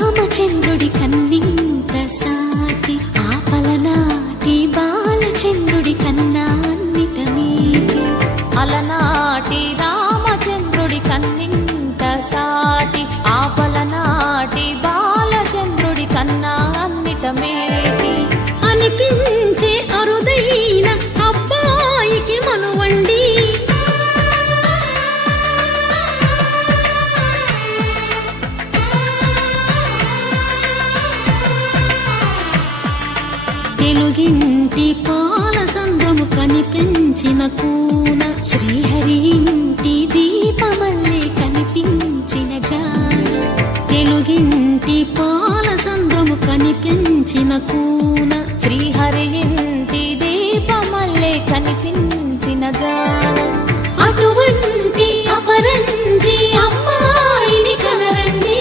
రామచంద్రుడి కన్నింత సాటి ఆపలనాటి బాలచంద్రుడి కన్నా అన్నిట మీటి. అలనాటి రామచంద్రుడి కన్నింత సాటి ఆపలనాటి బాలచంద్రుడి కన్నా అన్నిట మేటి అనిపించే అరుదైన అబ్బాయికి మనువండి. తెలుగింటి పాల సంద్రము కనిపించిన కూన శ్రీహరి ఇంటి దీపమల్లే కనిపించిన జాడ. తెలుగింటి పాల సంద్రము కనిపించిన కూన శ్రీహరి ఇంటి దీపమల్లే కనిపించిన జాడ. అటువంటి అపరంజి అమ్మాయిని కనరండి.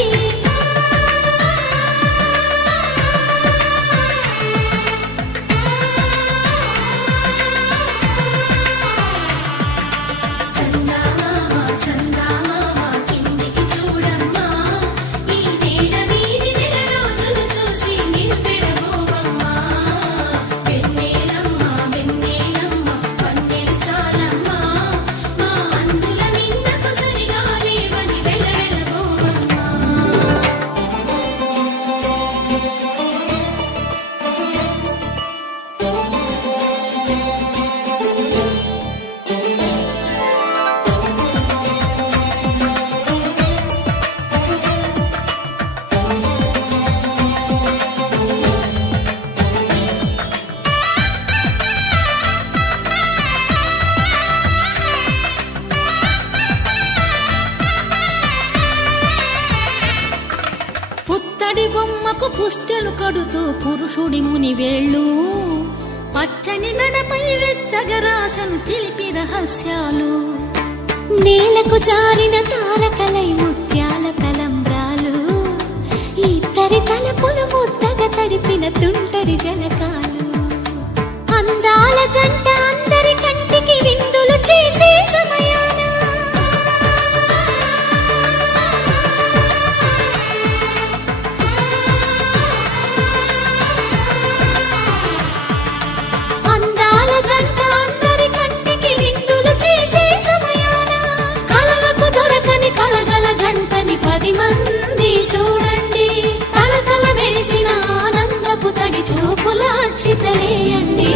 పుత్తడి బొమ్మకు పుస్తెలు కడుతూ పురుషుడి ముని వేళ్ళు పచ్చని నడపై వెచ్చగరాసను చిలిపి రహస్యాలు. నేలకు జారిన తారకలై ముత్యాల తలంబ్రాలు ఇద్దరి తలపులు ముద్దగా తడిపిన తుంటరి జలకాలు. అందాల జంట అందరి కంటికి విందులు చేసే సమయాన పది మంది చూడండి తలతల మెరిసిన ఆనందపు తడి చూపుల అక్షితలేయండి.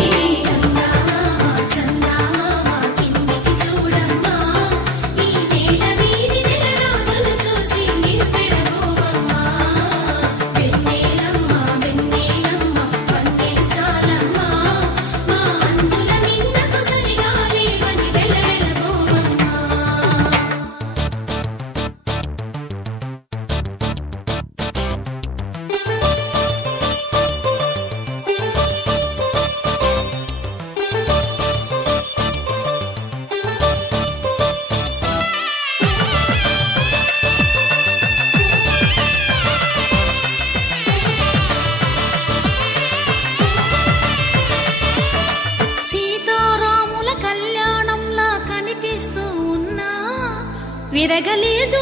విరగలేదు